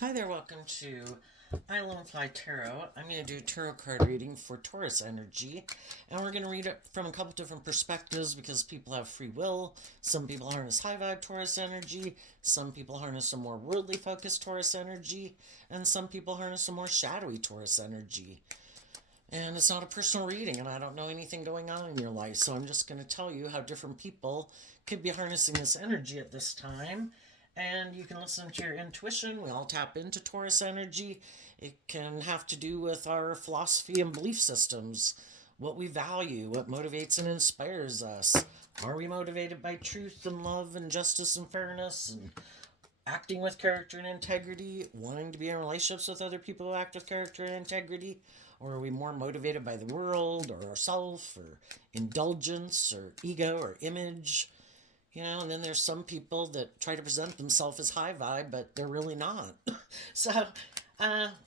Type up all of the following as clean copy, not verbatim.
Hi there, welcome to Island Fly Tarot. I'm going to do a tarot card reading for Taurus energy, and we're going to read it from a couple different perspectives because people have free will. Some people harness high vibe Taurus energy, some people harness a more worldly focused Taurus energy, and some people harness a more shadowy Taurus energy. And it's not a personal reading, and I don't know anything going on in your life, so I'm just going to tell you how different people could be harnessing this energy at this time. And you can listen to your intuition. We all tap into Taurus energy. It can have to do with our philosophy and belief systems, what we value, what motivates and inspires us. Are we motivated by truth and love and justice and fairness and acting with character and integrity, wanting to be in relationships with other people who act with character and integrity? Or are we more motivated by the world or ourself or indulgence or ego or image? And then there's some people that try to present themselves as high vibe, but they're really not. So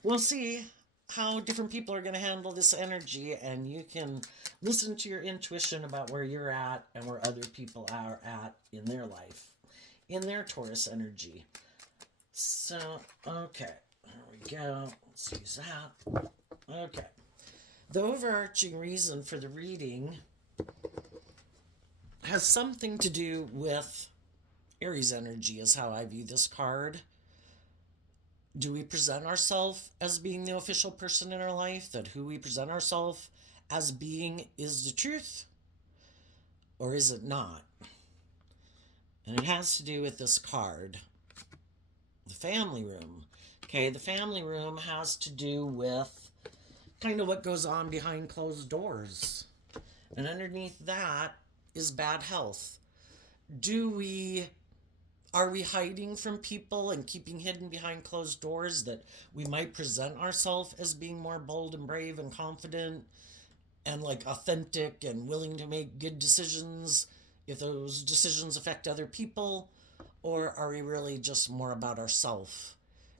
we'll see how different people are going to handle this energy, and you can listen to your intuition about where you're at and where other people are at in their life, in their Taurus energy. So, okay, there we go. Let's use that. Okay. The overarching reason for the reading has something to do with Aries energy, is how I view this card. Do we present ourselves as being the official person in our life? That who we present ourselves as being is the truth? Or is it not? And it has to do with this card, the family room. Okay, the family room has to do with kind of what goes on behind closed doors. And underneath that is bad health. Do we Are we hiding from people and keeping hidden behind closed doors that we might present ourselves as being more bold and brave and confident and like authentic and willing to make good decisions if those decisions affect other people? Or are we really just more about ourself?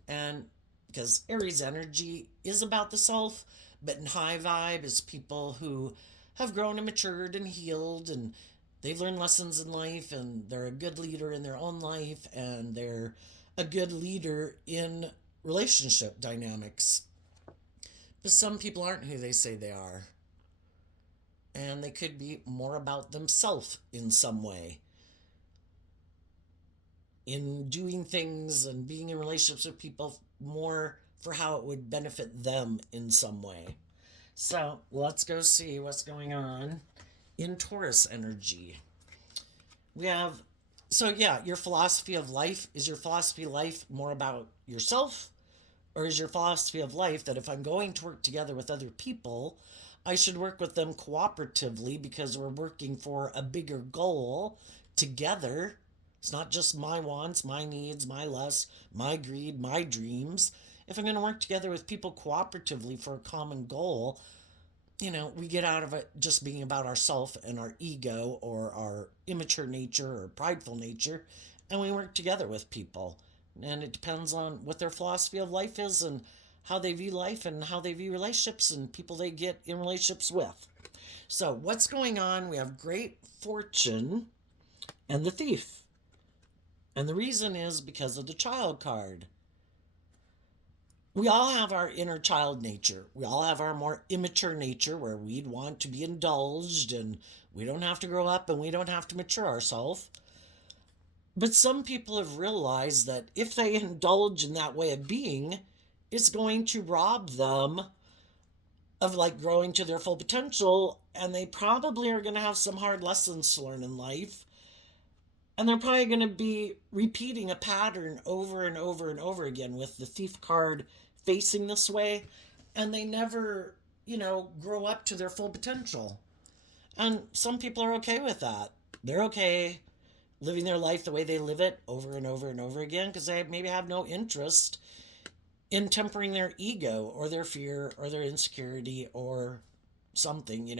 And because Aries energy is about the self, but in high vibe is people who have grown and matured and healed, and they've learned lessons in life, and they're a good leader in their own life, and they're a good leader in relationship dynamics. But some people aren't who they say they are, and they could be more about themselves in some way, in doing things and being in relationships with people more for how it would benefit them in some way. So let's go see what's going on in Taurus energy. We have, so yeah, your philosophy of life. Is your philosophy of life more about yourself? Or is your philosophy of life that if I'm going to work together with other people, I should work with them cooperatively because we're working for a bigger goal together? It's not just my wants, my needs, my lusts, my greed, my dreams. If I'm going to work together with people cooperatively for a common goal, we get out of it just being about ourself and our ego or our immature nature or prideful nature, and we work together with people. And it depends on what their philosophy of life is and how they view life and how they view relationships and people they get in relationships with. So, what's going on? We have great fortune and the thief. And the reason is because of the child card. We all have our inner child nature. We all have our more immature nature where we'd want to be indulged and we don't have to grow up and we don't have to mature ourselves. But some people have realized that if they indulge in that way of being, it's going to rob them of like growing to their full potential, and they probably are going to have some hard lessons to learn in life, and they're probably going to be repeating a pattern over and over and over again with the thief card facing this way, and they never, grow up to their full potential. And some people are okay with that. They're okay living their life the way they live it over and over and over again because they maybe have no interest in tempering their ego or their fear or their insecurity or something.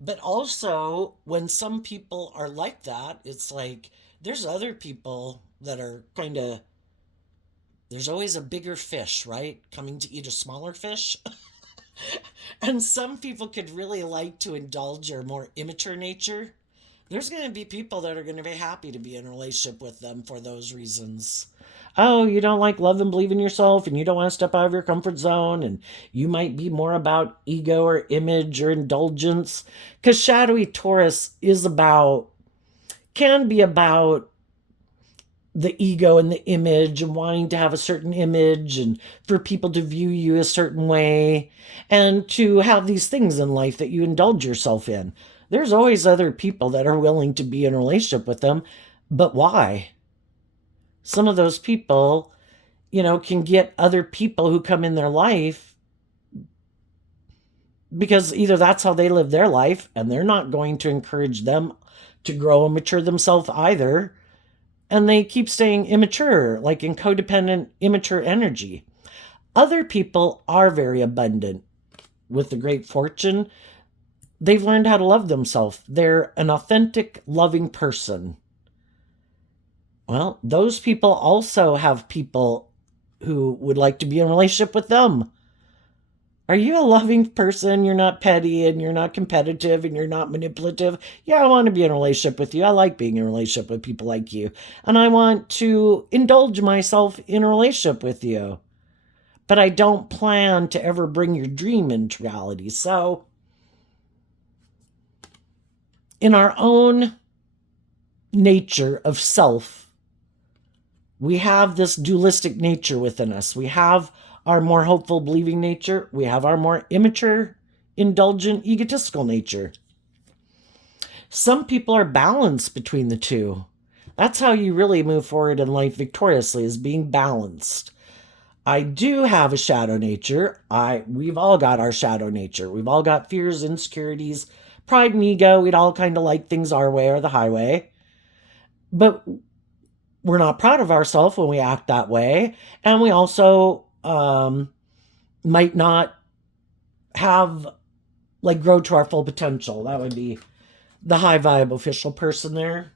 But also, when some people are like that, it's like there's other people that are kind of, there's always a bigger fish, right? Coming to eat a smaller fish. And some people could really like to indulge your more immature nature. There's going to be people that are going to be happy to be in a relationship with them for those reasons. Oh, you don't like love and believe in yourself, and you don't want to step out of your comfort zone, and you might be more about ego or image or indulgence. Because shadowy Taurus can be about the ego and the image and wanting to have a certain image and for people to view you a certain way and to have these things in life that you indulge yourself in. There's always other people that are willing to be in a relationship with them, but why? Some of those people, can get other people who come in their life because either that's how they live their life and they're not going to encourage them to grow and mature themselves either, and they keep staying immature, like in codependent, immature energy. Other people are very abundant with the great fortune. They've learned how to love themselves. They're an authentic, loving person. Well, those people also have people who would like to be in a relationship with them. Are you a loving person? You're not petty and you're not competitive and you're not manipulative. Yeah, I want to be in a relationship with you. I like being in a relationship with people like you. And I want to indulge myself in a relationship with you. But I don't plan to ever bring your dream into reality. So, in our own nature of self, we have this dualistic nature within us. We have our more hopeful, believing nature. We have our more immature, indulgent, egotistical nature. Some people are balanced between the two. That's how you really move forward in life victoriously, is being balanced. I do have a shadow nature. We've all got our shadow nature. We've all got fears, insecurities, pride and ego. We'd all kind of like things our way or the highway. But we're not proud of ourselves when we act that way. And we also might not grow to our full potential. That would be the high vibe official person there.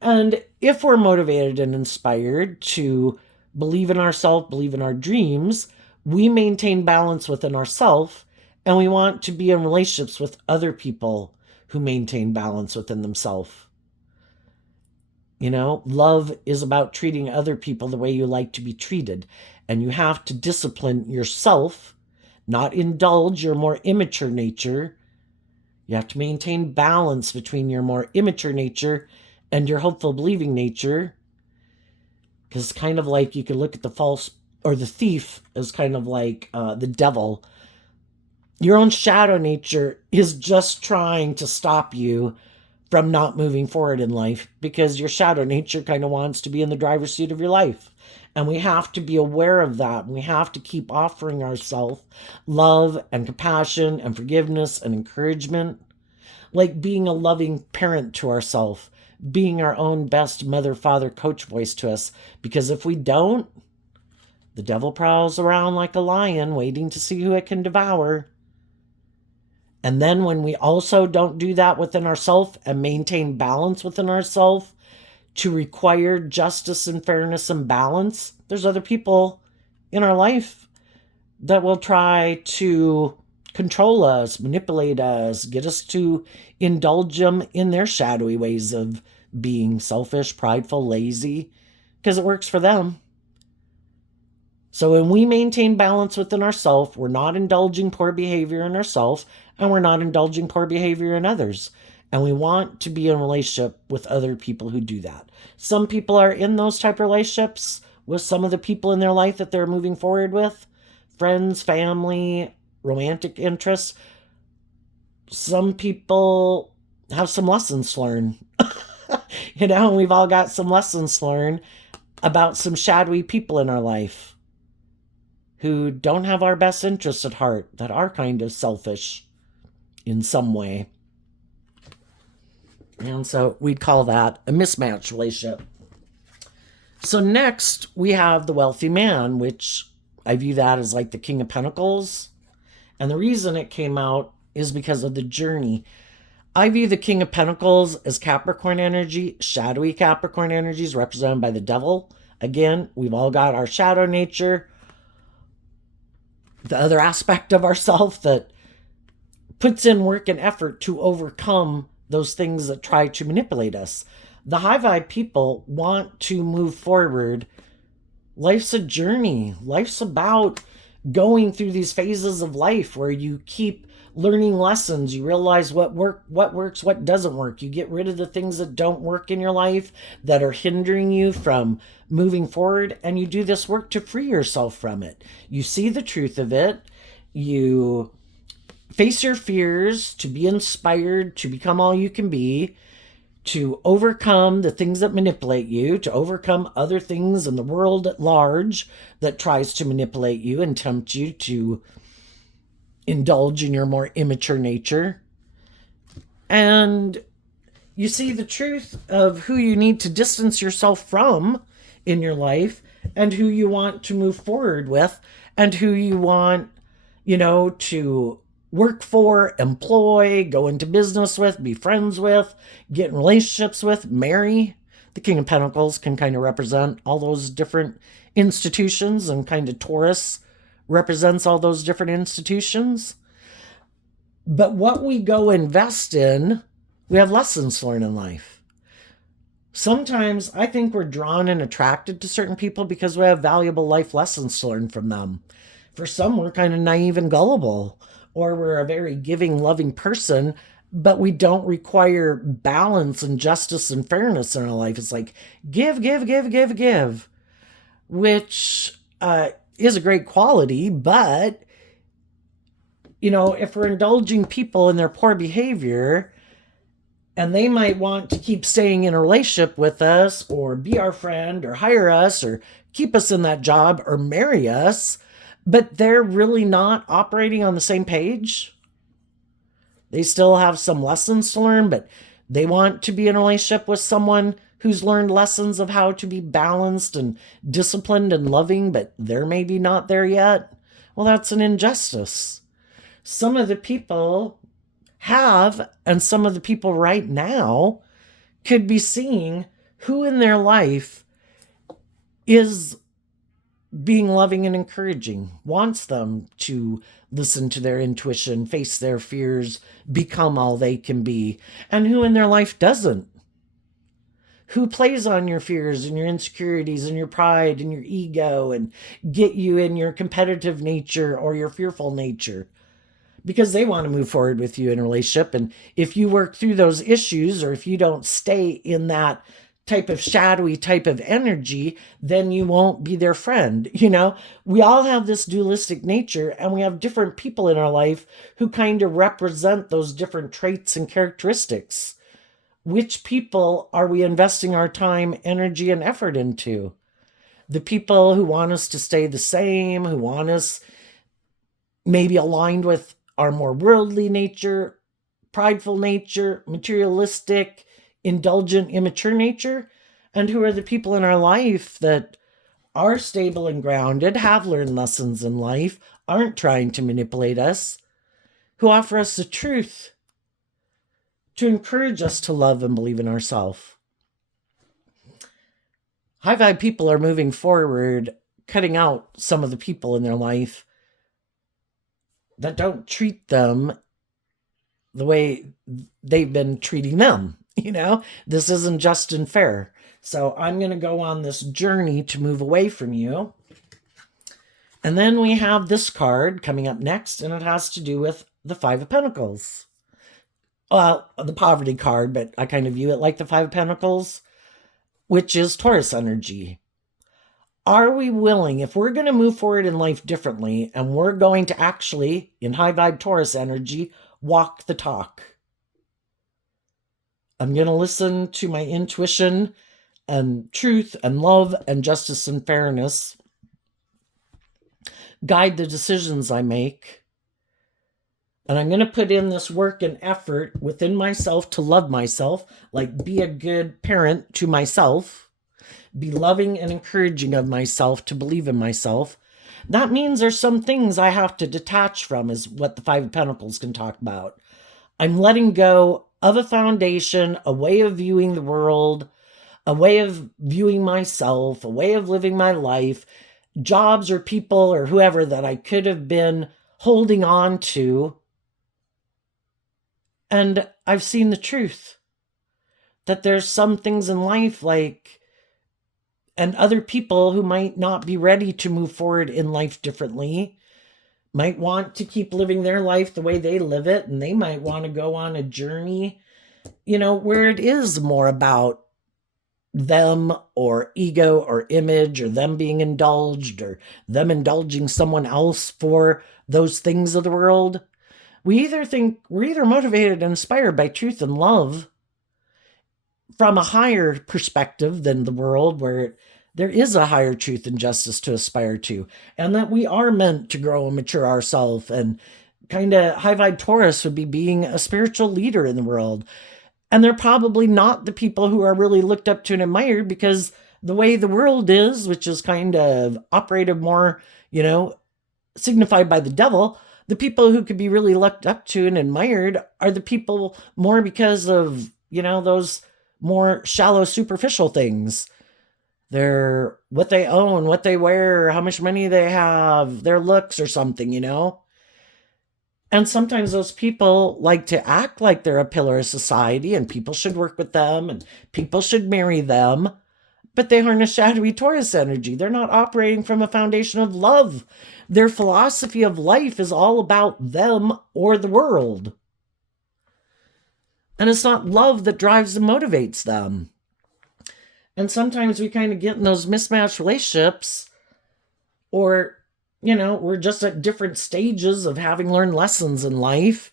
And if we're motivated and inspired to believe in ourselves, believe in our dreams, we maintain balance within ourselves, and we want to be in relationships with other people who maintain balance within themselves. Love is about treating other people the way you like to be treated. And you have to discipline yourself, not indulge your more immature nature. You have to maintain balance between your more immature nature and your hopeful, believing nature. Because it's kind of like you could look at the false or the thief as kind of like the devil. Your own shadow nature is just trying to stop you from not moving forward in life, because your shadow nature kind of wants to be in the driver's seat of your life. And we have to be aware of that. We have to keep offering ourselves love and compassion and forgiveness and encouragement, like being a loving parent to ourselves, being our own best mother, father, coach voice to us. Because if we don't, the devil prowls around like a lion waiting to see who it can devour. And then when we also don't do that within ourselves and maintain balance within ourselves to require justice and fairness and balance, there's other people in our life that will try to control us, manipulate us, get us to indulge them in their shadowy ways of being selfish, prideful, lazy, because it works for them. So when we maintain balance within ourselves, we're not indulging poor behavior in ourselves, and we're not indulging poor behavior in others. And we want to be in a relationship with other people who do that. Some people are in those type of relationships with some of the people in their life that they're moving forward with. Friends, family, romantic interests. Some people have some lessons to learn. We've all got some lessons to learn about some shadowy people in our life who don't have our best interests at heart, that are kind of selfish in some way. And so we'd call that a mismatched relationship. So next we have the wealthy man, which I view that as like the King of Pentacles. And the reason it came out is because of the journey. I view the King of Pentacles as Capricorn energy. Shadowy Capricorn energy is represented by the devil. Again, we've all got our shadow nature, the other aspect of ourself that puts in work and effort to overcome those things that try to manipulate us. The high vibe people want to move forward. Life's a journey. Life's about going through these phases of life where you keep learning lessons. You realize what works, what doesn't work. You get rid of the things that don't work in your life that are hindering you from moving forward, and you do this work to free yourself from it. You see the truth of it. You face your fears to be inspired to become all you can be, to overcome the things that manipulate you, to overcome other things in the world at large that tries to manipulate you and tempt you to indulge in your more immature nature. And you see the truth of who you need to distance yourself from in your life, and who you want to move forward with, and who you want, to work for, employ, go into business with, be friends with, get in relationships with, marry. The King of Pentacles can kind of represent all those different institutions, and kind of Taurus represents all those different institutions. But what we go invest in, we have lessons to learn in life. Sometimes I think we're drawn and attracted to certain people because we have valuable life lessons to learn from them. For some, we're kind of naive and gullible, or we're a very giving, loving person, but we don't require balance and justice and fairness in our life. It's like give, which is a great quality, but if we're indulging people in their poor behavior, and they might want to keep staying in a relationship with us, or be our friend, or hire us, or keep us in that job, or marry us, but they're really not operating on the same page. They still have some lessons to learn, but they want to be in a relationship with someone who's learned lessons of how to be balanced and disciplined and loving, but they're maybe not there yet. Well, that's an injustice. Some of the people have, and some of the people right now could be seeing who in their life is being loving and encouraging, wants them to listen to their intuition, face their fears, become all they can be, and who in their life doesn't. Who plays on your fears and your insecurities and your pride and your ego, and get you in your competitive nature or your fearful nature, because they want to move forward with you in a relationship. And if you work through those issues, or if you don't stay in that type of shadowy type of energy, then you won't be their friend. We all have this dualistic nature, and we have different people in our life who kind of represent those different traits and characteristics. Which people are we investing our time, energy, and effort into? The people who want us to stay the same, who want us maybe aligned with our more worldly nature, prideful nature, materialistic, indulgent, immature nature, and who are the people in our life that are stable and grounded, have learned lessons in life, aren't trying to manipulate us, who offer us the truth to encourage us to love and believe in ourselves. High vibe people are moving forward, cutting out some of the people in their life that don't treat them the way they've been treating them. This isn't just and fair. So I'm going to go on this journey to move away from you. And then we have this card coming up next, and it has to do with the Five of Pentacles. The poverty card, but I kind of view it like the Five of Pentacles, which is Taurus energy. Are we willing, if we're going to move forward in life differently, and we're going to actually, in high vibe Taurus energy, walk the talk? I'm going to listen to my intuition and truth and love and justice and fairness guide the decisions I make. And I'm going to put in this work and effort within myself to love myself, like be a good parent to myself, be loving and encouraging of myself, to believe in myself. That means there's some things I have to detach from, is what the Five of Pentacles can talk about. I'm letting go of a foundation, a way of viewing the world, a way of viewing myself, a way of living my life, jobs or people or whoever that I could have been holding on to And I've seen the truth that there's some things in life like, and other people who might not be ready to move forward in life differently might want to keep living their life the way they live it. And they might want to go on a journey, where it is more about them or ego or image or them being indulged or them indulging someone else for those things of the world. We either think we're either motivated and inspired by truth and love from a higher perspective than the world, where there is a higher truth and justice to aspire to, and that we are meant to grow and mature ourselves. And kind of high vibe Taurus would be being a spiritual leader in the world. And they're probably not the people who are really looked up to and admired, because the way the world is, which is kind of operated more, signified by the devil, the people who could be really looked up to and admired are the people more because of, those more shallow, superficial things. They're what they own, what they wear, how much money they have, their looks or something, And sometimes those people like to act like they're a pillar of society and people should work with them and people should marry them, but they harness shadowy Taurus energy. They're not operating from a foundation of love. Their philosophy of life is all about them or the world. And it's not love that drives and motivates them. And sometimes we kind of get in those mismatched relationships, or we're just at different stages of having learned lessons in life.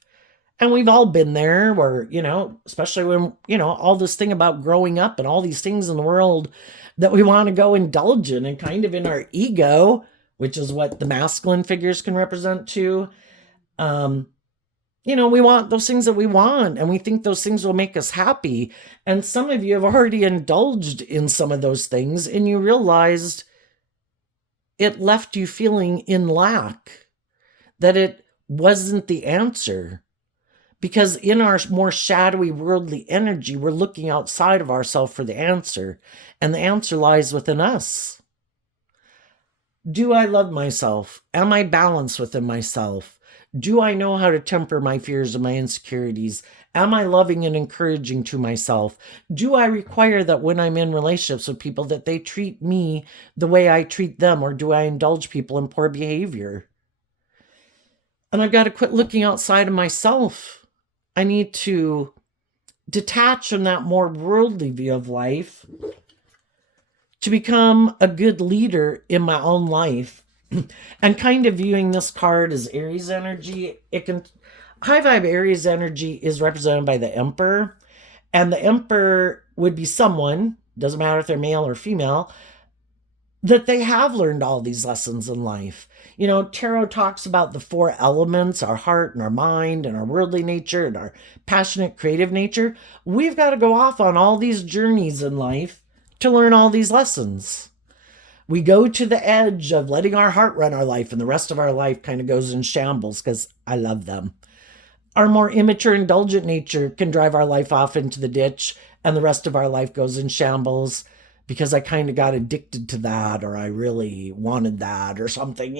And we've all been there where, especially when, all this thing about growing up and all these things in the world that we want to go indulge in, and kind of in our ego, which is what the masculine figures can represent too. We want those things that we want, and we think those things will make us happy. And some of you have already indulged in some of those things, and you realized it left you feeling in lack, that it wasn't the answer. Because in our more shadowy worldly energy, we're looking outside of ourselves for the answer, and the answer lies within us. Do I love myself? Am I balanced within myself? Do I know how to temper my fears and my insecurities? Am I loving and encouraging to myself? Do I require that when I'm in relationships with people that they treat me the way I treat them, or do I indulge people in poor behavior? And I've got to quit looking outside of myself. I need to detach from that more worldly view of life to become a good leader in my own life. And kind of viewing this card as Aries energy, high vibe Aries energy is represented by the Emperor. And the Emperor would be someone, doesn't matter if they're male or female, that they have learned all these lessons in life. Tarot talks about the 4 elements, our heart and our mind and our worldly nature and our passionate creative nature. We've got to go off on all these journeys in life to learn all these lessons. We go to the edge of letting our heart run our life, and the rest of our life kind of goes in shambles because I love them. Our more immature, indulgent nature can drive our life off into the ditch, and the rest of our life goes in shambles because I kind of got addicted to that, or I really wanted that or something,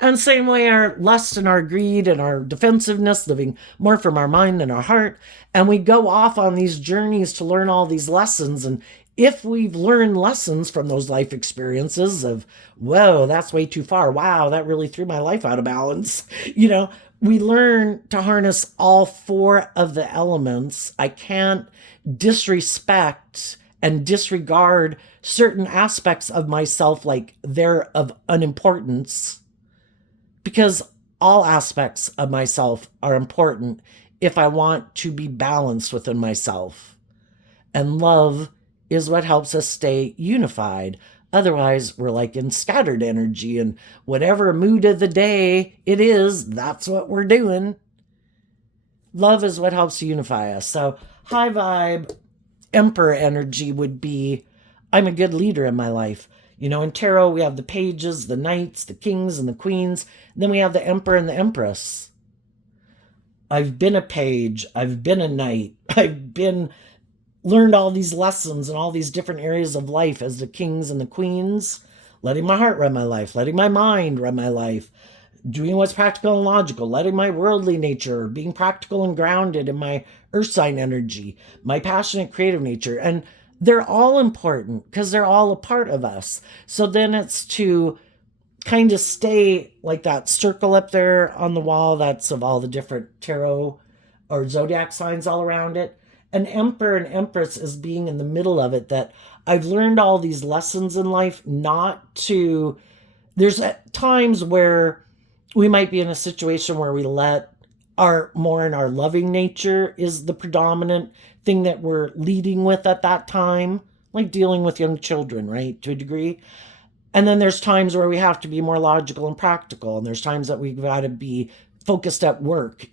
And same way our lust and our greed and our defensiveness, living more from our mind than our heart. And we go off on these journeys to learn all these lessons. And if we've learned lessons from those life experiences of, whoa, that's way too far. Wow, that really threw my life out of balance. We learn to harness all 4 of the elements. I can't disrespect and disregard certain aspects of myself like they're of unimportance, because all aspects of myself are important if I want to be balanced within myself. And love is what helps us stay unified. Otherwise, we're like in scattered energy, and whatever mood of the day it is, that's what we're doing. Love is what helps unify us. So high vibe Emperor energy would be, I'm a good leader in my life. In tarot, we have the pages, the knights, the kings, and the queens. And then we have the emperor and the empress. I've been a page. I've been a knight. Learned all these lessons in all these different areas of life as the kings and the queens, letting my heart run my life, letting my mind run my life, doing what's practical and logical, letting my worldly nature, being practical and grounded in my earth sign energy, my passionate creative nature. And they're all important because they're all a part of us. So then it's to kind of stay like that circle up there on the wall that's of all the different tarot or zodiac signs all around it. An emperor and empress is being in the middle of it, that I've learned all these lessons in life not to. There's times where we might be in a situation where we let our more in our loving nature is the predominant thing that we're leading with at that time, like dealing with young children, right, to a degree. And then there's times where we have to be more logical and practical, and there's times that we've got to be focused at work,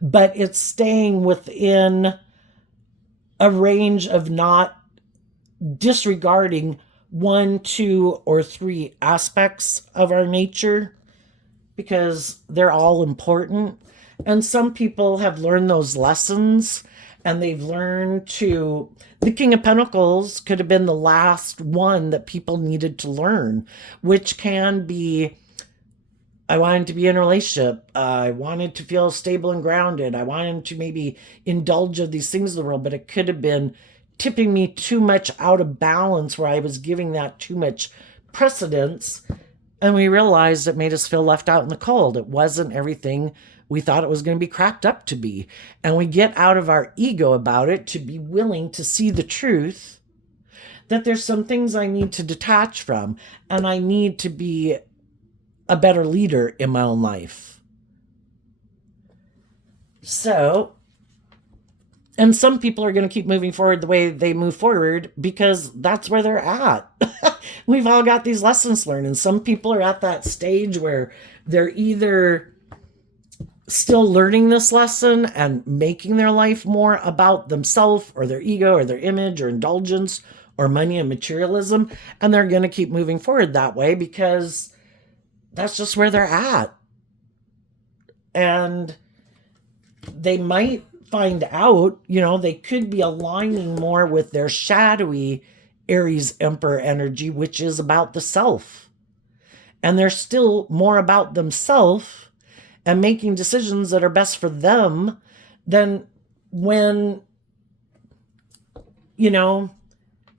but it's staying within a range of not disregarding 1, 2, or 3 aspects of our nature, because they're all important. And some people have learned those lessons, and they've learned to. The King of Pentacles could have been the last one that people needed to learn, which can be, I wanted to be in a relationship. I wanted to feel stable and grounded. I wanted to maybe indulge in these things of the world, but it could have been tipping me too much out of balance, where I was giving that too much precedence. And we realized it made us feel left out in the cold. It wasn't everything we thought it was going to be cracked up to be. And we get out of our ego about it to be willing to see the truth that there's some things I need to detach from, and I need to be a better leader in my own life. So, and some people are going to keep moving forward the way they move forward because that's where they're at. We've all got these lessons learned, and some people are at that stage where they're either still learning this lesson and making their life more about themselves or their ego or their image or indulgence or money and materialism, and they're going to keep moving forward that way because that's just where they're at. And they might find out, they could be aligning more with their shadowy Aries Emperor energy, which is about the self. And they're still more about themselves and making decisions that are best for them than when,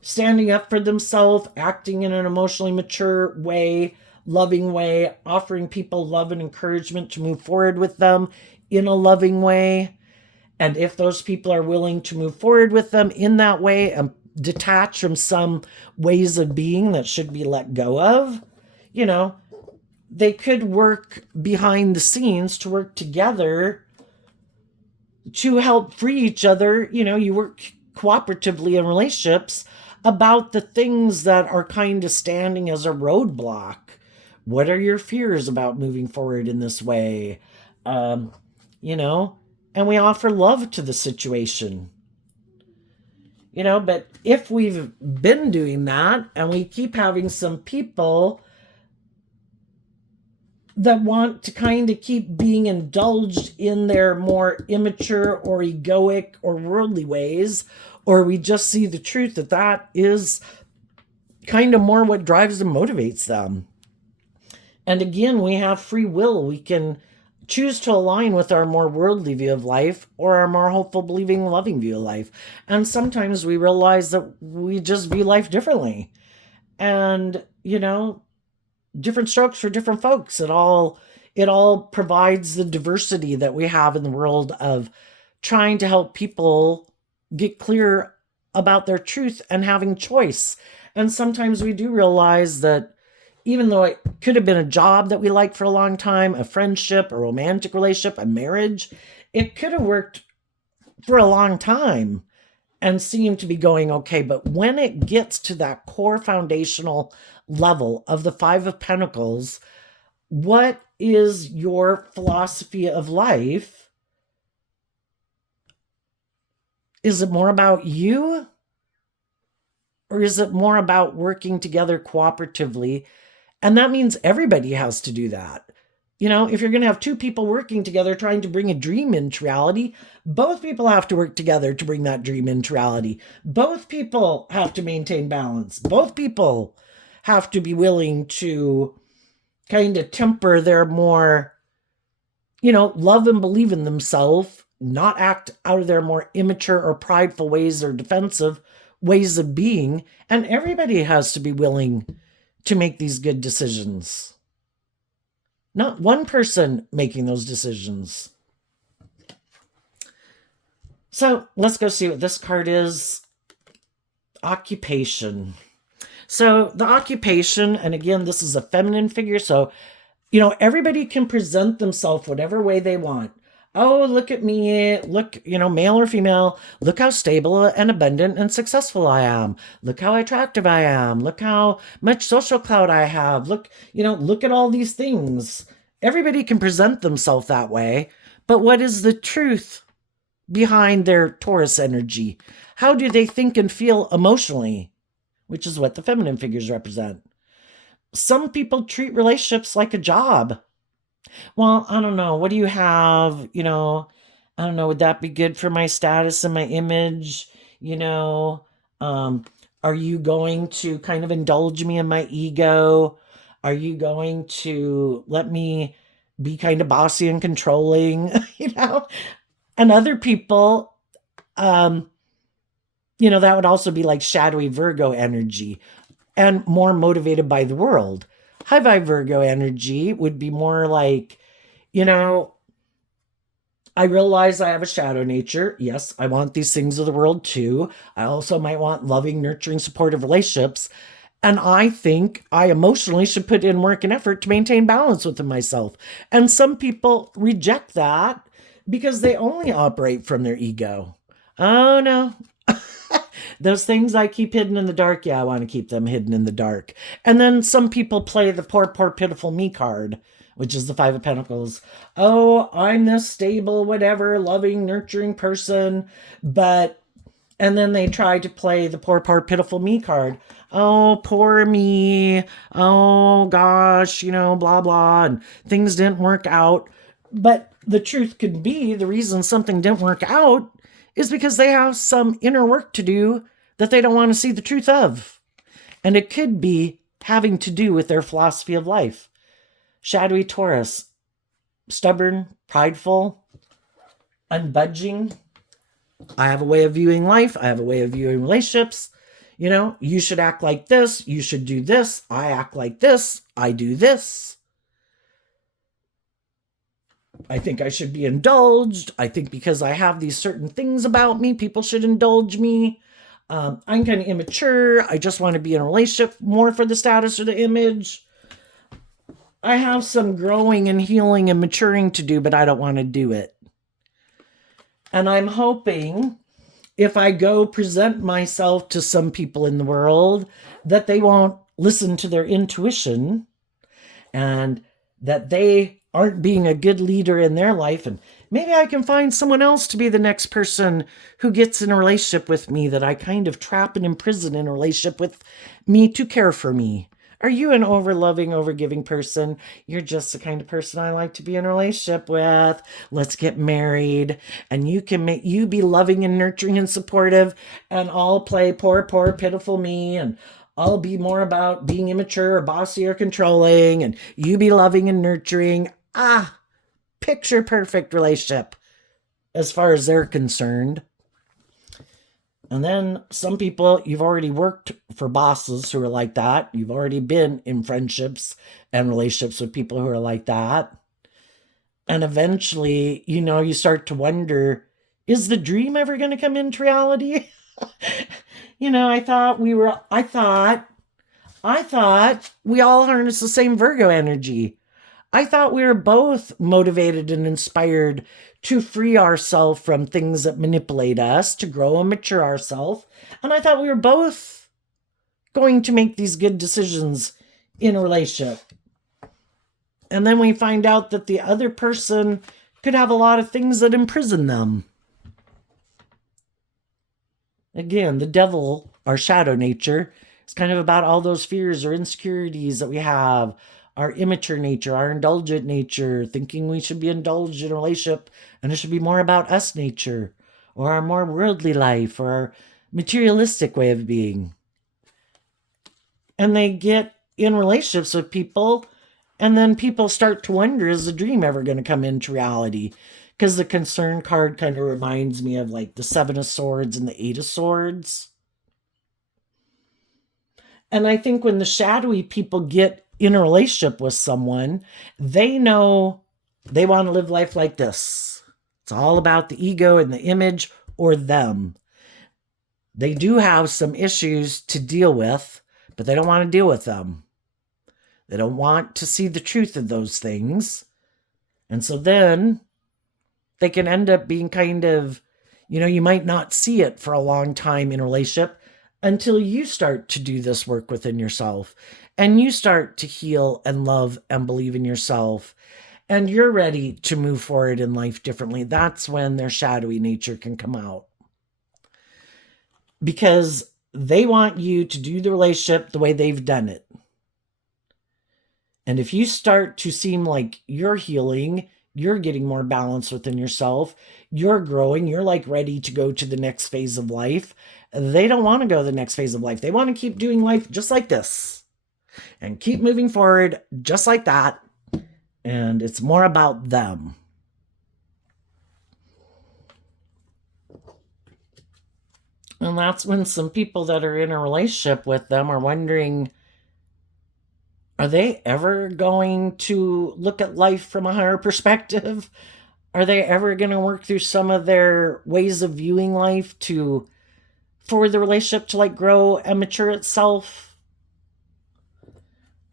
standing up for themselves, acting in an emotionally mature way, loving way, offering people love and encouragement to move forward with them in a loving way. And if those people are willing to move forward with them in that way and detach from some ways of being that should be let go of, they could work behind the scenes to work together to help free each other. You work cooperatively in relationships about the things that are kind of standing as a roadblock. What are your fears about moving forward in this way? And we offer love to the situation. But if we've been doing that and we keep having some people that want to kind of keep being indulged in their more immature or egoic or worldly ways, or we just see the truth that is kind of more what drives and motivates them. And again, we have free will. We can choose to align with our more worldly view of life or our more hopeful, believing, loving view of life. And sometimes we realize that we just view life differently. And, different strokes for different folks. It all provides the diversity that we have in the world of trying to help people get clear about their truth and having choice. And sometimes we do realize that even though it could have been a job that we liked for a long time, a friendship, a romantic relationship, a marriage, it could have worked for a long time and seemed to be going okay. But when it gets to that core foundational level of the Five of Pentacles, what is your philosophy of life? Is it more about you? Or is it more about working together cooperatively? And that means everybody has to do that. If you're going to have two people working together trying to bring a dream into reality, both people have to work together to bring that dream into reality. Both people have to maintain balance. Both people have to be willing to kind of temper their more, love and believe in themselves, not act out of their more immature or prideful ways or defensive ways of being. And everybody has to be willing to make these good decisions. Not one person making those decisions. So let's go see what this card is. Occupation. So the occupation, and again, this is a feminine figure. So, everybody can present themselves whatever way they want. Oh, look at me. Look, male or female. Look how stable and abundant and successful I am. Look how attractive I am. Look how much social clout I have. Look at all these things. Everybody can present themselves that way. But what is the truth behind their Taurus energy? How do they think and feel emotionally? Which is what the feminine figures represent. Some people treat relationships like a job. Well, I don't know. What do you have? I don't know. Would that be good for my status and my image? Are you going to kind of indulge me in my ego? Are you going to let me be kind of bossy and controlling? And other people, that would also be like shadowy Virgo energy and more motivated by the world. High vibe Virgo energy would be more like, I realize I have a shadow nature. Yes, I want these things of the world too. I also might want loving, nurturing, supportive relationships. And I think I emotionally should put in work and effort to maintain balance within myself. And some people reject that because they only operate from their ego. Oh, no. Those things I keep hidden in the dark, I want to keep them hidden in the dark. And then some people play the poor, poor, pitiful me card, which is the Five of Pentacles. Oh, I'm this stable, whatever, loving, nurturing person. And then they try to play the poor, poor, pitiful me card. Oh, poor me. Oh, gosh, blah, blah. And things didn't work out. But the truth could be the reason something didn't work out is because they have some inner work to do that they don't want to see the truth of. And it could be having to do with their philosophy of life. Shadowy Taurus, stubborn, prideful, unbudging. I have a way of viewing life. I have a way of viewing relationships. You should act like this. You should do this. I act like this. I do this. I think I should be indulged. I think because I have these certain things about me, people should indulge me. I'm kind of immature. I just want to be in a relationship more for the status or the image. I have some growing and healing and maturing to do, but I don't want to do it. And I'm hoping if I go present myself to some people in the world, that they won't listen to their intuition and that they aren't being a good leader in their life. And maybe I can find someone else to be the next person who gets in a relationship with me that I kind of trap and imprison in a relationship with me to care for me. Are you an over-loving, over-giving person? You're just the kind of person I like to be in a relationship with. Let's get married. And you be loving and nurturing and supportive. And I'll play poor, poor, pitiful me. And I'll be more about being immature or bossy or controlling. And you be loving and nurturing. Picture perfect relationship as far as they're concerned. And then some people, you've already worked for bosses who are like that. You've already been in friendships and relationships with people who are like that. And eventually, you start to wonder, is the dream ever going to come into reality? I thought we all harness the same Virgo energy. I thought we were both motivated and inspired to free ourselves from things that manipulate us, to grow and mature ourselves. And I thought we were both going to make these good decisions in a relationship. And then we find out that the other person could have a lot of things that imprison them. Again, the devil, our shadow nature, is kind of about all those fears or insecurities that we have. Our immature nature, our indulgent nature, thinking we should be indulged in a relationship and it should be more about us nature, or our more worldly life, or our materialistic way of being. And they get in relationships with people And then people start to wonder, is the dream ever going to come into reality? Because the concern card kind of reminds me of like the Seven of Swords and the Eight of Swords. And I think when the shadowy people get in a relationship with someone, they know they want to live life like this. It's all about the ego and the image or them. They do have some issues to deal with, but they don't want to deal with them. They don't want to see the truth of those things. And so then they can end up being kind of, you might not see it for a long time in a relationship until you start to do this work within yourself and you start to heal and love and believe in yourself and you're ready to move forward in life differently. That's when their shadowy nature can come out. Because they want you to do the relationship the way they've done it. And if you start to seem like you're healing, you're getting more balance within yourself, you're growing, you're like ready to go to the next phase of life. They don't want to go to the next phase of life. They want to keep doing life just like this and keep moving forward just like that. And it's more about them. And that's when some people that are in a relationship with them are wondering, are they ever going to look at life from a higher perspective? Are they ever going to work through some of their ways of viewing life for the relationship to like grow and mature itself?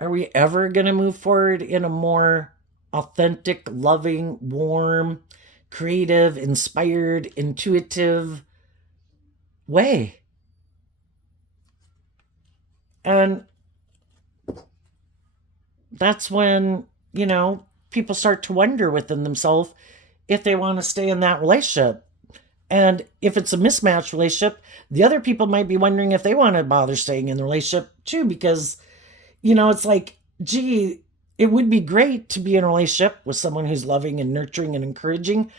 Are we ever going to move forward in a more authentic, loving, warm, creative, inspired, intuitive way? And that's when, people start to wonder within themselves if they want to stay in that relationship. And if it's a mismatched relationship, the other people might be wondering if they want to bother staying in the relationship too, because, it's like, gee, it would be great to be in a relationship with someone who's loving and nurturing and encouraging.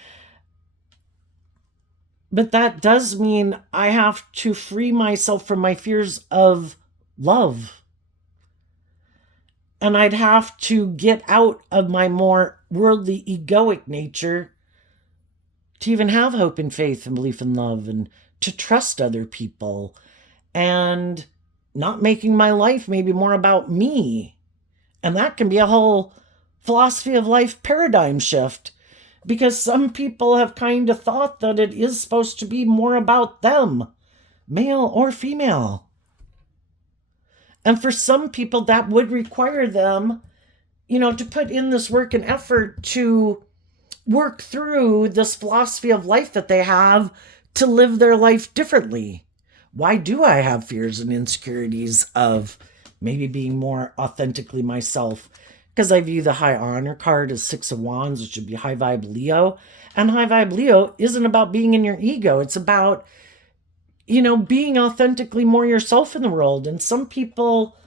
But that does mean I have to free myself from my fears of love. And I'd have to get out of my more worldly, egoic nature to even have hope and faith and belief in love and to trust other people and not making my life maybe more about me. And that can be a whole philosophy of life paradigm shift, because some people have kind of thought that it is supposed to be more about them, male or female. And for some people, that would require them, to put in this work and effort to work through this philosophy of life that they have to live their life differently. Why do I have fears and insecurities of maybe being more authentically myself? Because I view the high honor card as Six of Wands, which would be high vibe Leo. And high vibe Leo isn't about being in your ego. It's about, being authentically more yourself in the world. And some people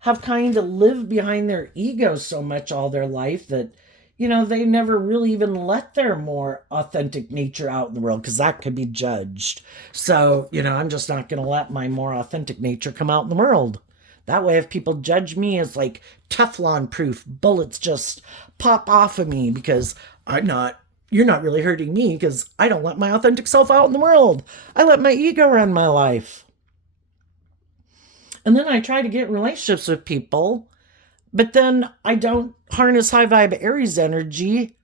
have kind of lived behind their ego so much all their life that, they never really even let their more authentic nature out in the world because that could be judged. So, I'm just not going to let my more authentic nature come out in the world. That way, if people judge me as like Teflon proof, bullets just pop off of me because you're not really hurting me because I don't let my authentic self out in the world. I let my ego run my life. And then I try to get in relationships with people, but then I don't harness high vibe Aries energy.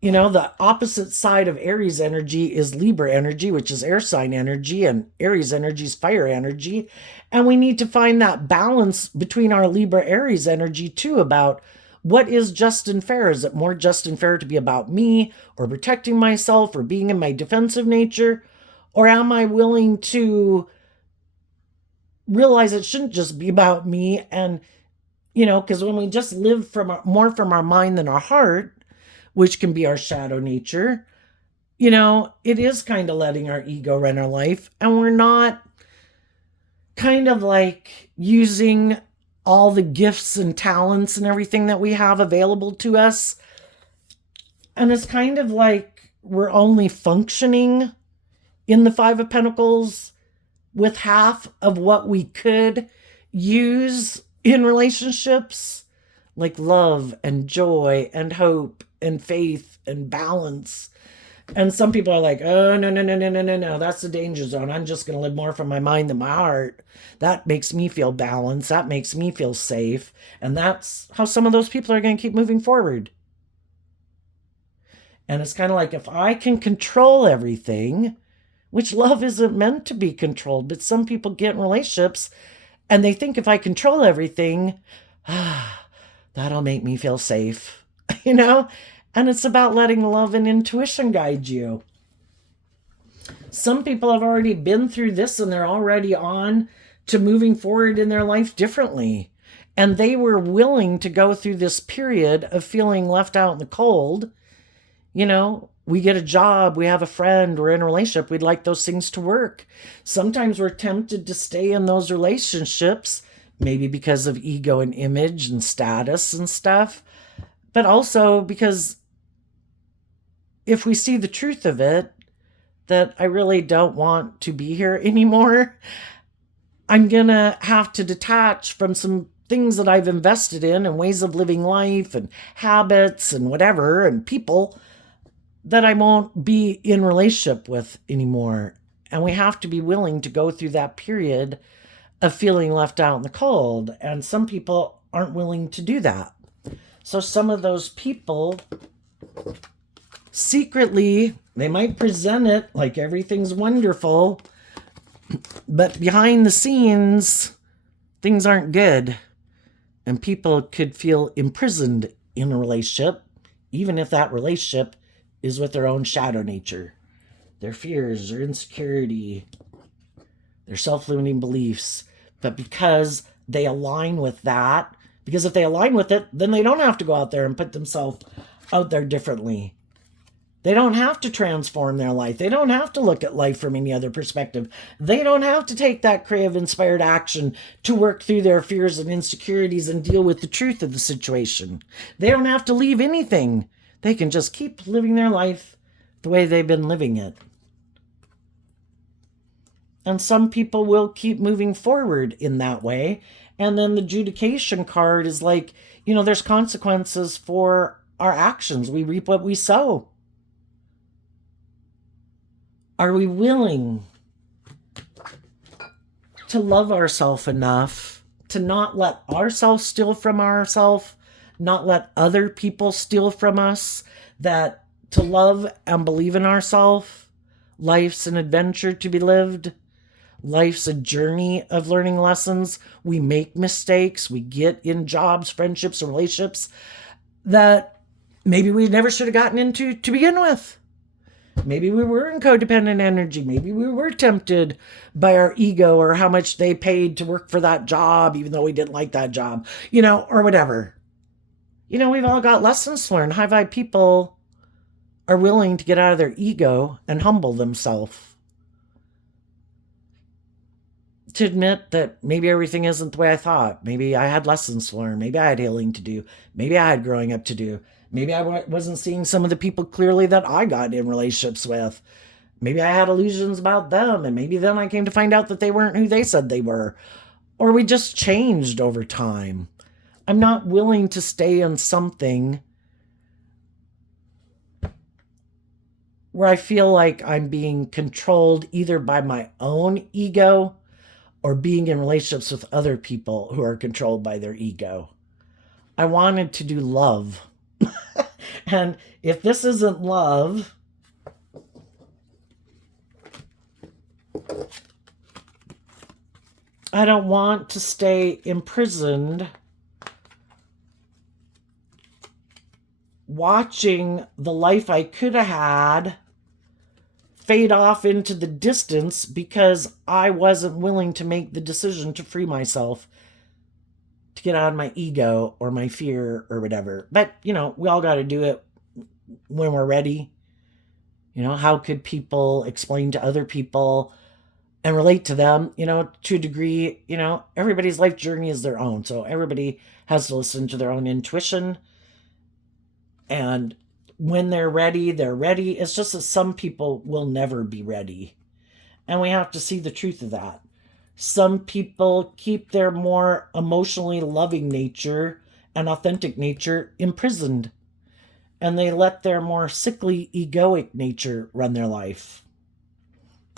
The opposite side of Aries energy is Libra energy, which is air sign energy, and Aries energy is fire energy. And we need to find that balance between our Libra Aries energy too, about what is just and fair. Is it more just and fair to be about me or protecting myself or being in my defensive nature? Or am I willing to realize it shouldn't just be about me? And, because when we just live more from our mind than our heart, which can be our shadow nature, it is kind of letting our ego run our life. And we're not kind of like using all the gifts and talents and everything that we have available to us. And it's kind of like we're only functioning in the Five of Pentacles with half of what we could use in relationships. like love and joy and hope and faith and balance. And some people are like, oh, no, no, no, no, no, no, no. That's the danger zone. I'm just going to live more from my mind than my heart. That makes me feel balanced. That makes me feel safe. And that's how some of those people are going to keep moving forward. And it's kind of like, if I can control everything, which love isn't meant to be controlled, but some people get in relationships and they think if I control everything, that'll make me feel safe, you know? And it's about letting love and intuition guide you. Some people have already been through this and they're already on to moving forward in their life differently. And they were willing to go through this period of feeling left out in the cold. You know, we get a job, we have a friend, we're in a relationship, we'd like those things to work. Sometimes we're tempted to stay in those relationships, maybe because of ego and image and status and stuff, but also because if we see the truth of it, that I really don't want to be here anymore, I'm going to have to detach from some things that I've invested in and ways of living life and habits and whatever and people that I won't be in relationship with anymore. And we have to be willing to go through that period of feeling left out in the cold. And some people aren't willing to do that. So some of those people secretly, they might present it like everything's wonderful, but behind the scenes, things aren't good. And people could feel imprisoned in a relationship, even if that relationship is with their own shadow nature, their fears, their insecurity, their self-limiting beliefs. But because they align with that, because if they align with it, then they don't have to go out there and put themselves out there differently. They don't have to transform their life. They don't have to look at life from any other perspective. They don't have to take that creative, inspired action to work through their fears and insecurities and deal with the truth of the situation. They don't have to leave anything. They can just keep living their life the way they've been living it. And some people will keep moving forward in that way. And then the adjudication card is like, there's consequences for our actions. We reap what we sow. Are we willing to love ourselves enough to not let ourselves steal from ourselves, not let other people steal from us, that to love and believe in ourselves, life's an adventure to be lived. Life's a journey of learning lessons. We make mistakes. We get in jobs, friendships, and relationships that maybe we never should have gotten into to begin with. Maybe we were in codependent energy. Maybe we were tempted by our ego or how much they paid to work for that job, even though we didn't like that job, or whatever. We've all got lessons to learn. High vibe people are willing to get out of their ego and humble themselves. To admit that maybe everything isn't the way I thought. Maybe I had lessons to learn. Maybe I had healing to do. Maybe I had growing up to do. Maybe I wasn't seeing some of the people clearly that I got in relationships with. Maybe I had illusions about them, and maybe then I came to find out that they weren't who they said they were. Or we just changed over time. I'm not willing to stay in something where I feel like I'm being controlled either by my own ego or being in relationships with other people who are controlled by their ego. I wanted to do love. And if this isn't love, I don't want to stay imprisoned watching the life I could have had fade off into the distance because I wasn't willing to make the decision to free myself, to get out of my ego or my fear or whatever. But, we all got to do it when we're ready. How could people explain to other people and relate to them, to a degree, everybody's life journey is their own. So everybody has to listen to their own intuition. And when they're ready, they're ready. It's just that some people will never be ready. And we have to see the truth of that. Some people keep their more emotionally loving nature and authentic nature imprisoned, and they let their more sickly, egoic nature run their life.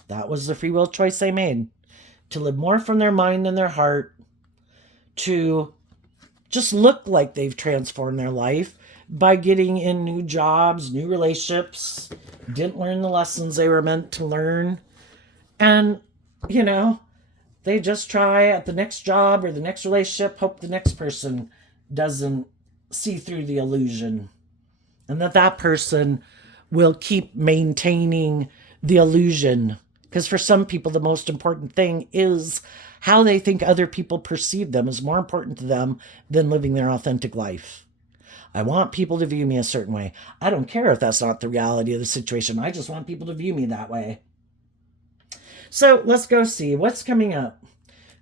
That was the free will choice they made, to live more from their mind than their heart, to just look like they've transformed their life by getting in new jobs, new relationships, didn't learn the lessons they were meant to learn. And, you know, they just try at the next job or the next relationship, hope the next person doesn't see through the illusion, and that person will keep maintaining the illusion. Because for some people, the most important thing is how they think other people perceive them is more important to them than living their authentic life. I want people to view me a certain way. I don't care if that's not the reality of the situation. I just want people to view me that way. So let's go see what's coming up.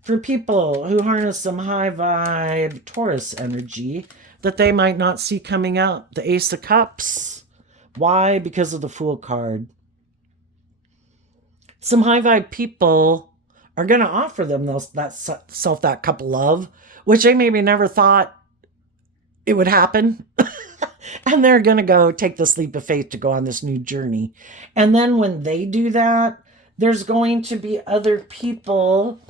For people who harness some high vibe Taurus energy that they might not see coming up, the Ace of Cups. Why? Because of the Fool card. Some high vibe people are going to offer them that cup of love, which they maybe never thought it would happen. And they're going to go take this leap of faith to go on this new journey. And then when they do that, there's going to be other people.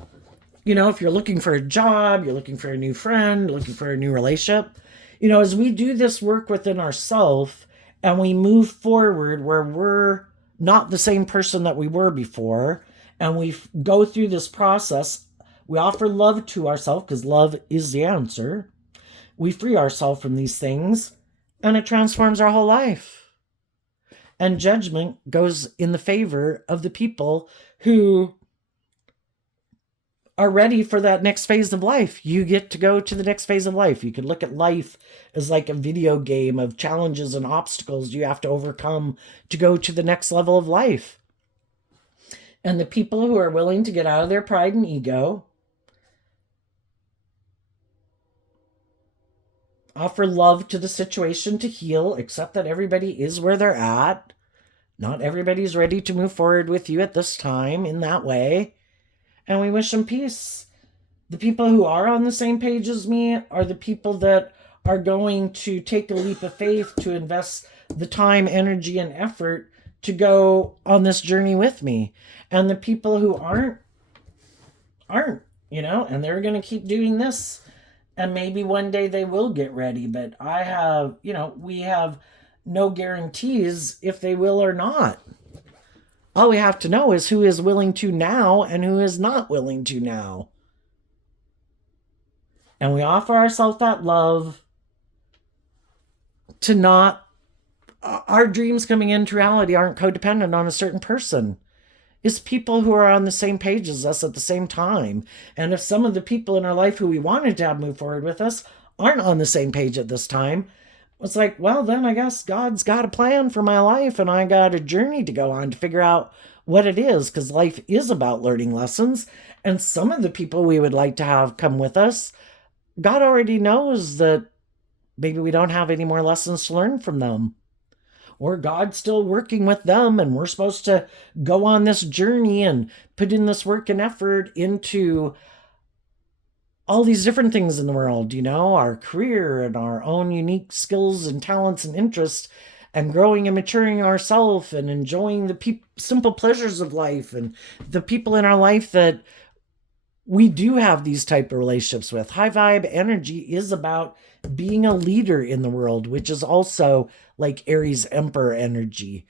You know, if you're looking for a job, you're looking for a new friend, looking for a new relationship, you know, as we do this work within ourselves and we move forward where we're not the same person that we were before, and we go through this process, we offer love to ourselves because love is the answer. We free ourselves from these things and it transforms our whole life. And judgment goes in the favor of the people who are ready for that next phase of life. You get to go to the next phase of life. You could look at life as like a video game of challenges and obstacles you have to overcome to go to the next level of life. And the people who are willing to get out of their pride and ego offer love to the situation to heal, accept that everybody is where they're at. Not everybody's ready to move forward with you at this time in that way. And we wish them peace. The people who are on the same page as me are the people that are going to take a leap of faith to invest the time, energy, and effort to go on this journey with me. And the people who aren't, you know, and they're going to keep doing this. And maybe one day they will get ready. But we have no guarantees if they will or not. All we have to know is who is willing to now and who is not willing to now. And we offer ourselves that love to not, our dreams coming into reality aren't codependent on a certain person. It's people who are on the same page as us at the same time. And if some of the people in our life who we wanted to have move forward with us aren't on the same page at this time, it's like, well, then I guess God's got a plan for my life and I got a journey to go on to figure out what it is, because life is about learning lessons. And some of the people we would like to have come with us, God already knows that maybe we don't have any more lessons to learn from them. Or God's still working with them and we're supposed to go on this journey and put in this work and effort into all these different things in the world, you know, our career and our own unique skills and talents and interests, and growing and maturing ourselves and enjoying the simple pleasures of life and the people in our life that we do have these type of relationships with. High vibe energy is about being a leader in the world, which is also like Aries Emperor energy.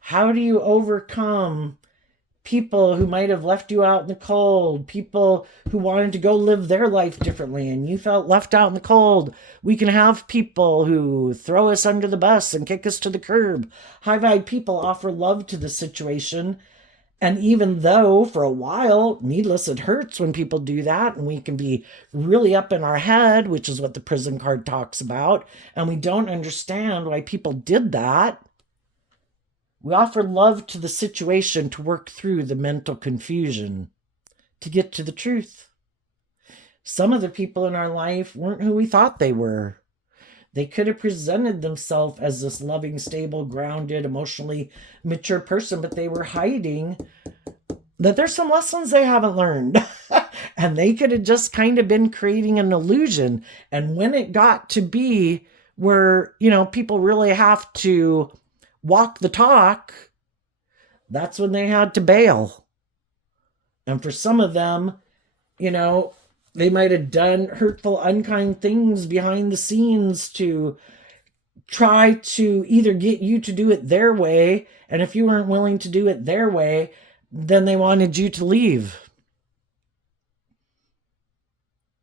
How do you overcome people who might have left you out in the cold, people who wanted to go live their life differently and you felt left out in the cold? We can have people who throw us under the bus and kick us to the curb. High vibe people offer love to the situation. And even though for a while, needless, it hurts when people do that, and we can be really up in our head, which is what the prison card talks about, and we don't understand why people did that, we offer love to the situation to work through the mental confusion, to get to the truth. Some of the people in our life weren't who we thought they were. They could have presented themselves as this loving, stable, grounded, emotionally mature person, but they were hiding that there's some lessons they haven't learned. And they could have just kind of been creating an illusion. And when it got to be where, people really have to walk the talk, that's when they had to bail. And for some of them, they might have done hurtful, unkind things behind the scenes to try to either get you to do it their way. And if you weren't willing to do it their way, then they wanted you to leave.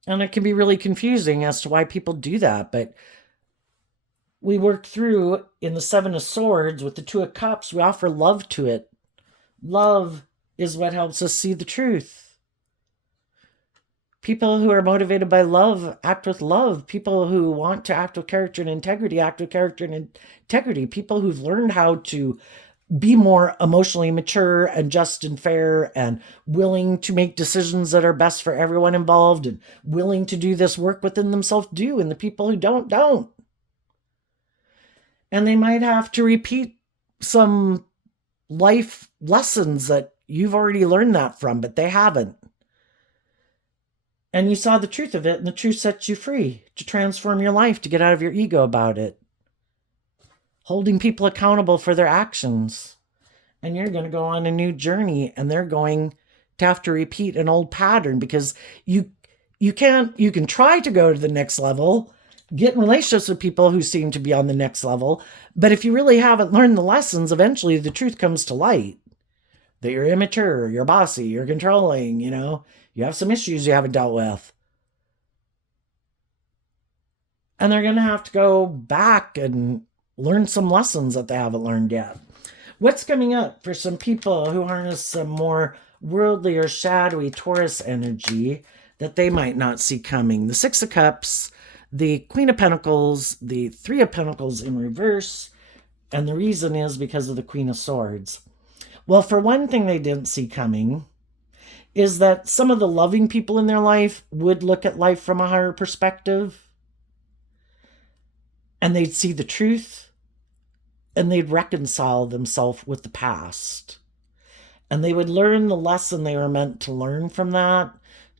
And it can be really confusing as to why people do that. But we work through in the Seven of Swords with the Two of Cups, we offer love to it. Love is what helps us see the truth. People who are motivated by love act with love. People who want to act with character and integrity act with character and integrity. People who've learned how to be more emotionally mature and just and fair and willing to make decisions that are best for everyone involved and willing to do this work within themselves do. And the people who don't. And they might have to repeat some life lessons that you've already learned that from, but they haven't. And you saw the truth of it, and the truth sets you free to transform your life, to get out of your ego about it. Holding people accountable for their actions. And you're going to go on a new journey, and they're going to have to repeat an old pattern, because you can try to go to the next level, get in relationships with people who seem to be on the next level, but if you really haven't learned the lessons, eventually the truth comes to light. That you're immature, you're bossy, you're controlling, you have some issues you haven't dealt with. And they're going to have to go back and learn some lessons that they haven't learned yet. What's coming up for some people who harness some more worldly or shadowy Taurus energy that they might not see coming? The Six of Cups, the Queen of Pentacles, the Three of Pentacles in reverse, and the reason is because of the Queen of Swords. Well, for one thing they didn't see coming is that some of the loving people in their life would look at life from a higher perspective, and they'd see the truth, and they'd reconcile themselves with the past. And they would learn the lesson they were meant to learn from that,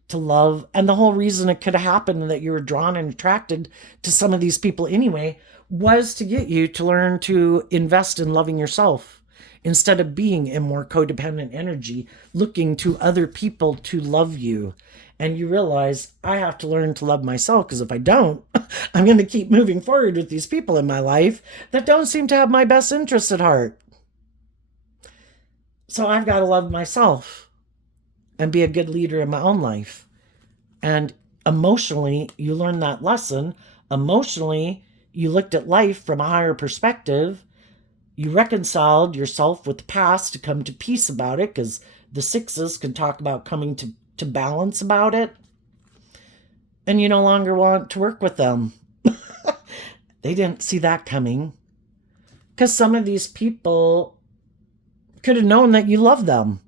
to love. And the whole reason it could have happened that you were drawn and attracted to some of these people anyway was to get you to learn to invest in loving yourself, instead of being in more codependent energy, looking to other people to love you. And you realize, I have to learn to love myself, because if I don't, I'm going to keep moving forward with these people in my life that don't seem to have my best interests at heart. So I've got to love myself and be a good leader in my own life. And emotionally, you learn that lesson. Emotionally, you looked at life from a higher perspective. You reconciled yourself with the past to come to peace about it, because the sixes can talk about coming to balance about it. And you no longer want to work with them. They didn't see that coming, because some of these people could have known that you love them.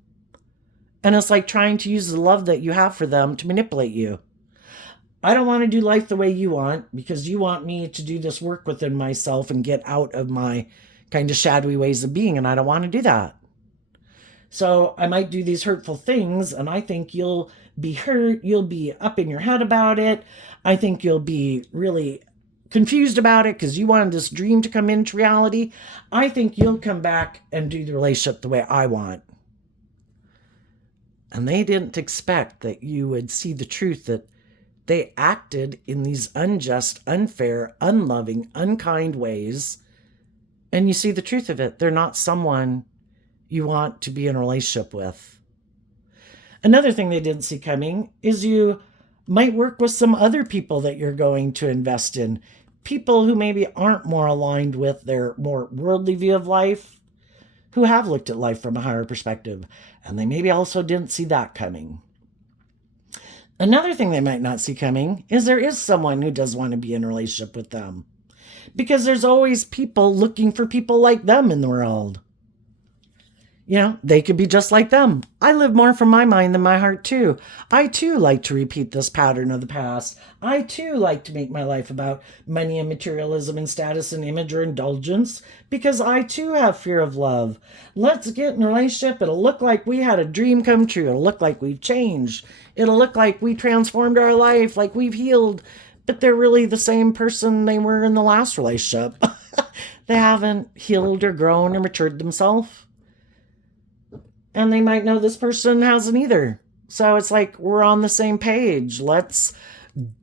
And it's like trying to use the love that you have for them to manipulate you. I don't want to do life the way you want, because you want me to do this work within myself and get out of my kind of shadowy ways of being, and I don't want to do that. So I might do these hurtful things, and I think you'll be hurt, you'll be up in your head about it. I think you'll be really confused about it because you wanted this dream to come into reality. I think you'll come back and do the relationship the way I want. And they didn't expect that you would see the truth, that they acted in these unjust, unfair, unloving, unkind ways. And you see the truth of it. They're not someone you want to be in a relationship with. Another thing they didn't see coming is you might work with some other people that you're going to invest in. People who maybe aren't more aligned with their more worldly view of life, who have looked at life from a higher perspective. And they maybe also didn't see that coming. Another thing they might not see coming is there is someone who does want to be in a relationship with them. Because there's always people looking for people like them in the world. They could be just like them. I live more from my mind than my heart, too. I, too, like to repeat this pattern of the past. I, too, like to make my life about money and materialism and status and image or indulgence because I, too, have fear of love. Let's get in a relationship. It'll look like we had a dream come true. It'll look like we've changed. It'll look like we transformed our life, like we've healed. But they're really the same person they were in the last relationship. They haven't healed or grown or matured themselves. And they might know this person hasn't either. So it's like we're on the same page. Let's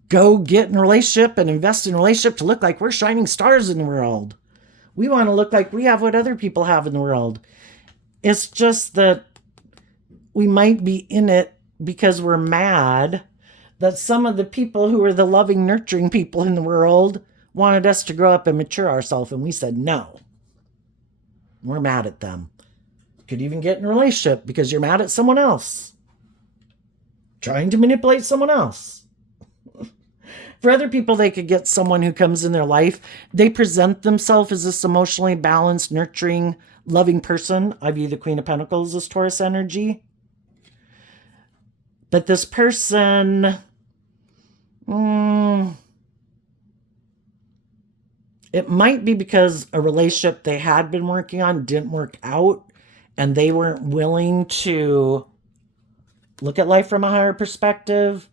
go get in a relationship and invest in a relationship to look like we're shining stars in the world. We want to look like we have what other people have in the world. It's just that we might be in it because we're mad that some of the people who are the loving, nurturing people in the world wanted us to grow up and mature ourselves, and we said no. We're mad at them. Could even get in a relationship because you're mad at someone else, trying to manipulate someone else. For other people, they could get someone who comes in their life. They present themselves as this emotionally balanced, nurturing, loving person. I view the Queen of Pentacles as Taurus energy. But this person, it might be because a relationship they had been working on didn't work out, and they weren't willing to look at life from a higher perspective.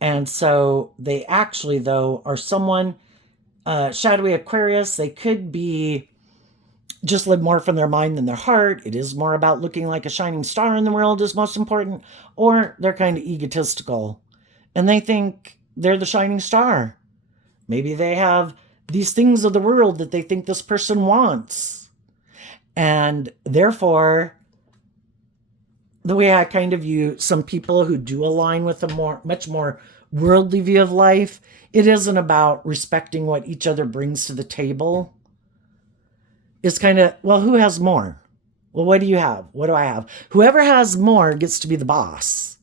And so they actually, though, are someone, shadowy Aquarius. They could be just live more from their mind than their heart. It is more about looking like a shining star in the world is most important. Or they're kind of egotistical. And they think they're the shining star. Maybe they have these things of the world that they think this person wants. And therefore, the way I kind of view some people who do align with a much more worldly view of life, it isn't about respecting what each other brings to the table. It's kind of, well, who has more? Well, what do you have? What do I have? Whoever has more gets to be the boss.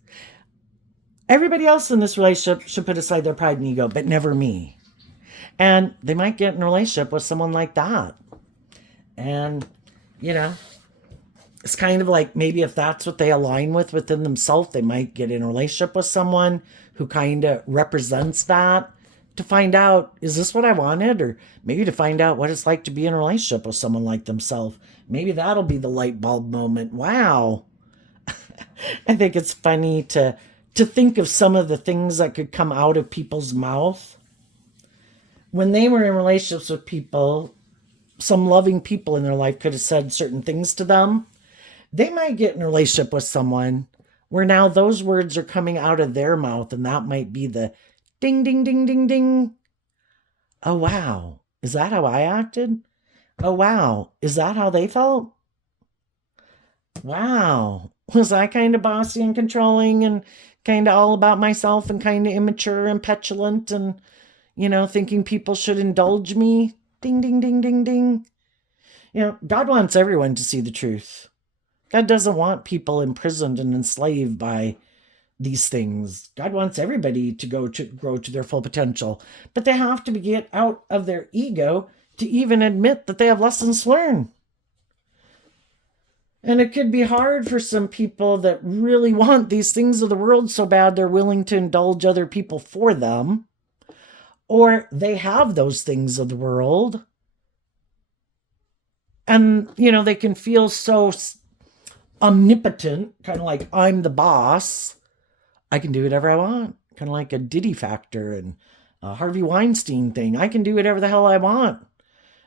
Everybody else in this relationship should put aside their pride and ego, but never me. And they might get in a relationship with someone like that. And it's kind of like maybe if that's what they align with within themselves, they might get in a relationship with someone who kind of represents that to find out, is this what I wanted? Or maybe to find out what it's like to be in a relationship with someone like themselves. Maybe that'll be the light bulb moment. Wow. I think it's funny to think of some of the things that could come out of people's mouth. When they were in relationships with people, some loving people in their life could have said certain things to them. They might get in a relationship with someone where now those words are coming out of their mouth, and that might be the ding, ding, ding, ding, ding. Oh, wow. Is that how I acted? Oh, wow. Is that how they felt? Wow. Was I kind of bossy and controlling and kind of all about myself and kind of immature and petulant and, thinking people should indulge me? Ding, ding, ding, ding, ding. God wants everyone to see the truth. God doesn't want people imprisoned and enslaved by these things. God wants everybody to grow to their full potential. But they have to get out of their ego to even admit that they have lessons to learn. And it could be hard for some people that really want these things of the world so bad they're willing to indulge other people for them. Or they have those things of the world. And, they can feel so omnipotent, kind of like I'm the boss. I can do whatever I want. Kind of like a Diddy Factor and a Harvey Weinstein thing. I can do whatever the hell I want.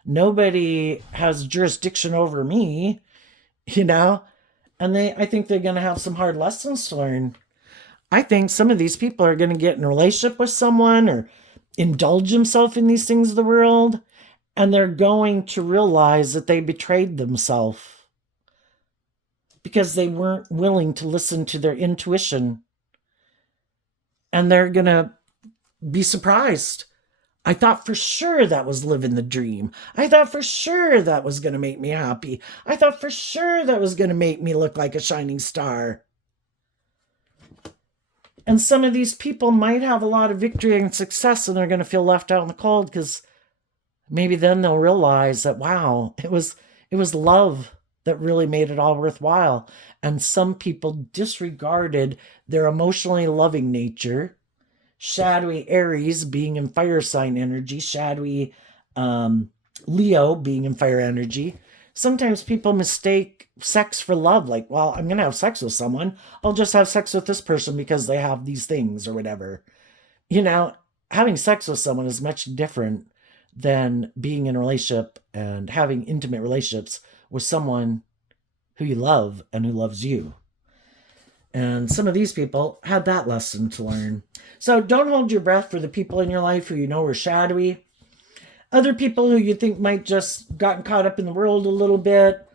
Nobody has jurisdiction over me, And I think they're going to have some hard lessons to learn. I think some of these people are going to get in a relationship with someone or indulge themselves in these things of the world, and they're going to realize that they betrayed themselves because they weren't willing to listen to their intuition. And they're going to be surprised. I thought for sure that was living the dream. I thought for sure that was going to make me happy. I thought for sure that was going to make me look like a shining star. And some of these people might have a lot of victory and success, and they're going to feel left out in the cold because maybe then they'll realize that, wow, it was love. that really made it all worthwhile. And some people disregarded their emotionally loving nature. Shadowy Aries being in fire sign energy, shadowy Leo being in fire energy. Sometimes people mistake sex for love. Like, well, I'm going to have sex with someone. I'll just have sex with this person because they have these things or whatever. You know, having sex with someone is much different than being in a relationship and having intimate relationships with someone who you love and who loves you. And some of these people had that lesson to learn. So don't hold your breath for the people in your life who you know are shadowy. Other people who you think might just gotten caught up in the world a little bit,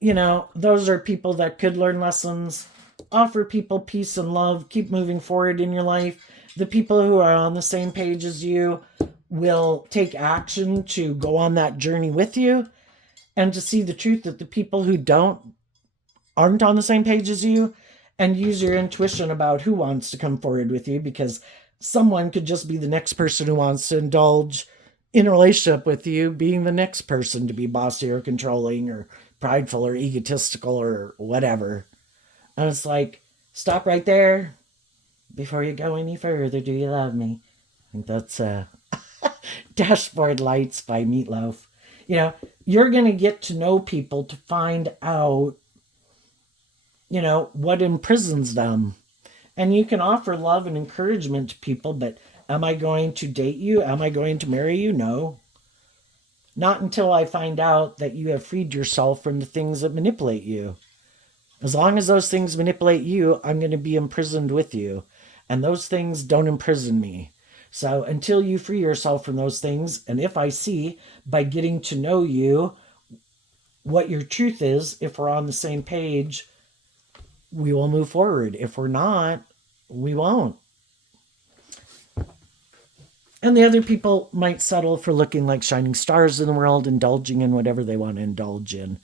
those are people that could learn lessons. Offer people peace and love. Keep moving forward in your life. The people who are on the same page as you will take action to go on that journey with you, and to see the truth that the people who aren't on the same page as you, and use your intuition about who wants to come forward with you, because someone could just be the next person who wants to indulge in a relationship with you, being the next person to be bossy or controlling or prideful or egotistical or whatever. And it's like, stop right there before you go any further. Do you love me? I think that's Dashboard Lights by Meatloaf. You're going to get to know people to find out, what imprisons them. And you can offer love and encouragement to people, but am I going to date you? Am I going to marry you? No. Not until I find out that you have freed yourself from the things that manipulate you. As long as those things manipulate you, I'm going to be imprisoned with you. And those things don't imprison me. So until you free yourself from those things, and if I see by getting to know you what your truth is, if we're on the same page, we will move forward. If we're not, we won't. And the other people might settle for looking like shining stars in the world, indulging in whatever they want to indulge in,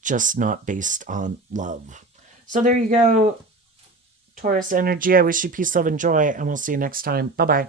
just not based on love. So there you go, Taurus energy. I wish you peace, love, and joy, and we'll see you next time. Bye-bye.